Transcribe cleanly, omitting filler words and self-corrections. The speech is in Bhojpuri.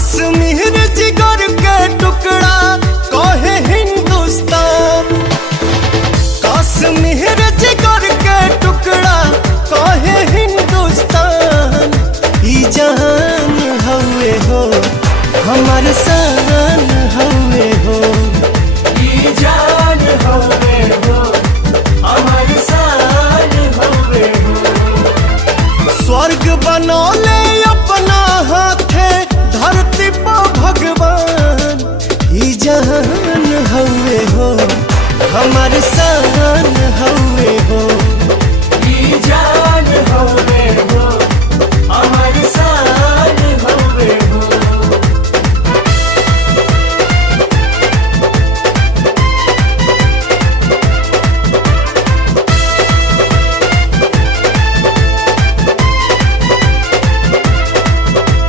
कश्मीर जिगर के टुकड़ा कहे हिंदुस्तान, कश्मीर जिगर के टुकड़ा कहे हिंदुस्तान। ई जहान हवे हो हमार सान